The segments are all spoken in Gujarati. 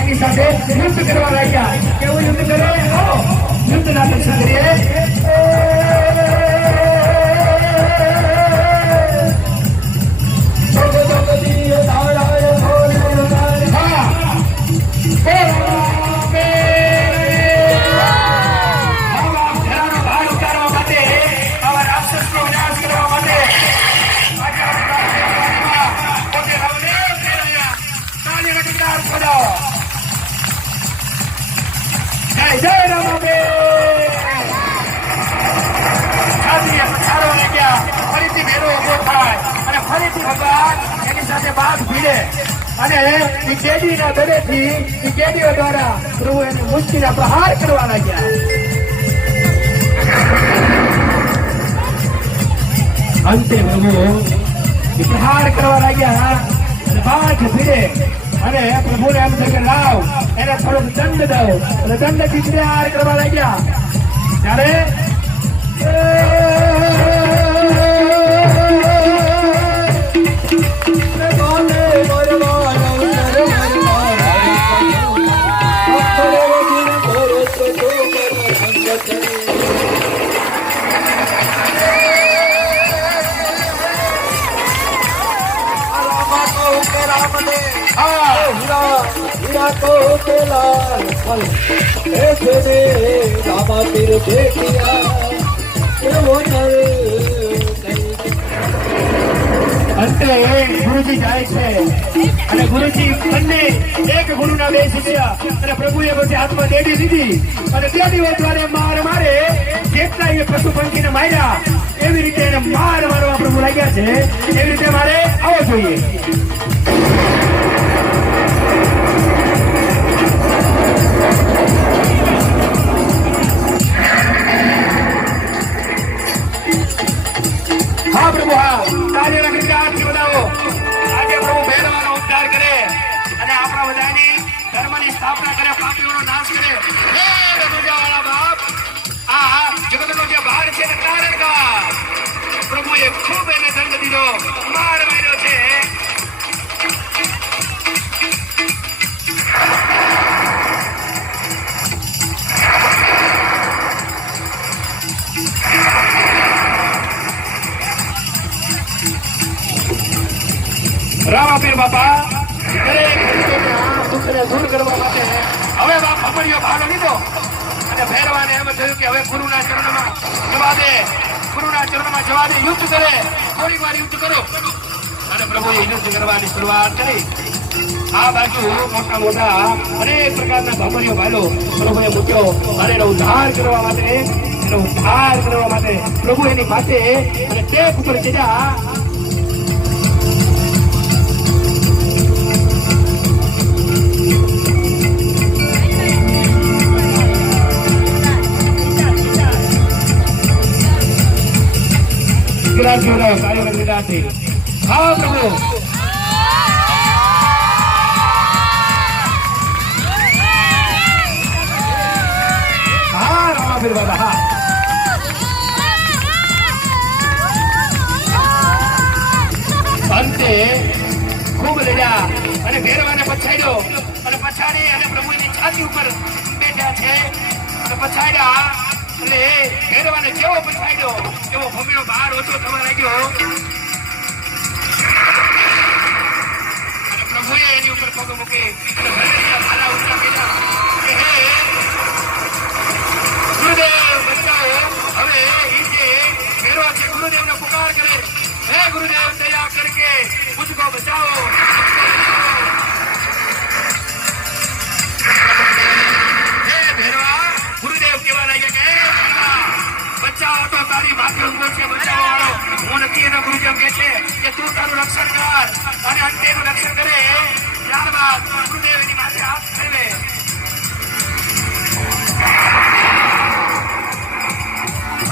એની સાથે યુદ્ધ કરવા લાગ્યા. કેવું યુદ્ધ કરે? યુદ્ધના દર્શન કરીએ. દ્વારા પ્રભુ એને મુશ્કેલીના પ્રહાર કરવા લાગ્યા. અંતે પ્રભુ પ્રહાર કરવા લાગ્યા અને બાજ ભીડે અને પ્રભુને એમ થયું કે લાવ એને થોડોક દંડ દો અને દંડથી પ્રહાર કરવા લાગ્યા. ત્યારે અંતે ગુરુજી જાય છે અને ગુરુજી બંને એક ગુરુના બે શિષ્ય અને પ્રભુએ પછી હાથમાં દેડી દીધી અને તે દિવસ દ્વારા મારે જેટલા એ પશુ પંખીને માર્યા એવી રીતે એને મારવા પ્રભુ લાગ્યા છે. એવી રીતે મારે આવો જોઈએ. હા પ્રભુ, હા કાર્ય નગરી આરતી બતાવો. આજે પ્રભુ ભેરવાનો ઉદ્ધાર કરે અને આપણા બધાની ધર્મની સ્થાપના કરે, પાપીઓનો નાશ કરે. હે રઘુજાવાળા બાપ, આ જગતનો જે ભાર છે તે તારણ કર. પ્રભુએ ખૂબ એને દંડ દીધો, માર માર્યો છે. રામાપીર બાપા દરેક દુઃખને દૂર કરવા માટે હવે બાપ ભમરીઓ ભાગ લીધો અને ભેરવાને એમ થયું કે હવે ગુરુના ચરણમાં જવા દે, ગુરુના ચરણમાં જવા દે, યુદ્ધ કરે, થોડીક વાર યુદ્ધ કરો. અને પ્રભુએ યુદ્ધ કરવાની શરૂઆત કરી. આ બાજુ મોટા અનેક પ્રકારના ભમરીઓ ભાલો પ્રભુએ મૂક્યો અને એનો ઉદ્ધાર કરવા માટે પ્રભુ એની પાસે અને ટેપ ઉપર ચડ્યા. હા પ્રભુ, હા રામાપીર બાબા, હા અંતે ખૂબ લડ્યા અને ભેરવાને પછાડ્યો અને પછાડી અને પ્રભુની છાતી ઉપર બેઠા છે અને પછાડ્યા. એટલે ભેરવાને જેવો પછાડ્યો એવો ભમરીનો બહાર ઓછો થવા લાગ્યો અને પ્રભુએ એની ઉપર પગ મૂકી ભાલા ઊંચા કર્યા કે હે ગુરુદેવ બચાવો. હવે એ જે ભેરવા છે ગુરુદેવને પુકાર કરે, હે ગુરુદેવ દયા કરકે મુझको બચાવો. હે ભેરવા, ગુરુદેવ કેવા લાગ્યા કે બચાવો તો તારી માથે ઉભો છે બચાવો વાળો હું નથી. એનો ગુરુદેવ કહે છે કે તું તારું રક્ષણ કર અને અંતે એનું રક્ષણ કરે. ત્યારબાદ ગુરુદેવ એની માથે હાથ ફેરવે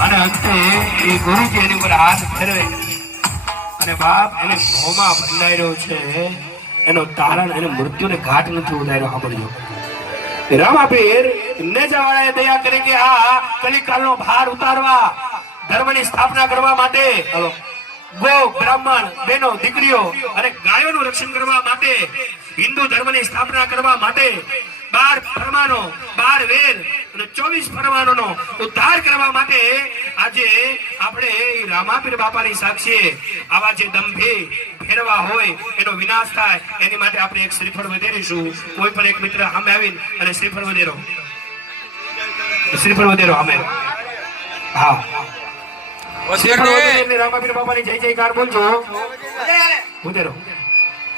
અને અંતે એ ગુરુજી એની ઉપર હાથ ફેરવે અને બાપ એને મોંમાં બંધાયેલો છે એનો તારણ એને મૃત્યુને ઘાટ નથી ઉડાડ્યો. સાંભળજો રામાપીર નેજાવાળાએ દયા કરી કે આ કલિકાલનો ભાર ઉતારવા, ધર્મની સ્થાપના કરવા માટે ગો બ્રાહ્મણ બહેનો દીકરીઓ અને ગાયોનું રક્ષણ કરવા માટે, હિન્દુ ધર્મની સ્થાપના કરવા માટે 12 ફરમાનો, 12 વેદ અને 24 ફરમાનોનો ઉદ્ધાર કરવા માટે આજે આપણે રામાપીર બાપાની સાક્ષીએ આવા જે દંભે ફેરવા હોય એનો વિનાશ થાય એની માટે આપણે એક શ્રીફળ વધેરીશું. કોઈ પણ એક મિત્ર સામે આવીને અને શ્રીફળ વધેરો, શ્રીફળ વધેરો અમે. હા, રામાપીર બાપાની જય જયકાર બોલજો. વધેરો.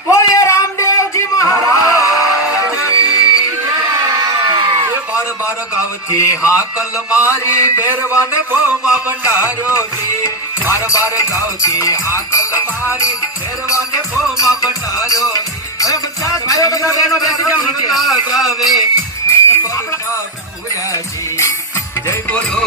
બોલે રામદેવજી મહારાજ. બાર બાર ગાવથી હાકલ મારી ભેરવાને ભોમાં ભંડારો દી. બાર બાર ગાવથી હાકલ મારી ભેરવાને ભોમાં ભંડારો દી. હવે બધા ભાઈઓ બધા બહેનો બેસી જાઓ નીચે. ગાવે જય બોલો.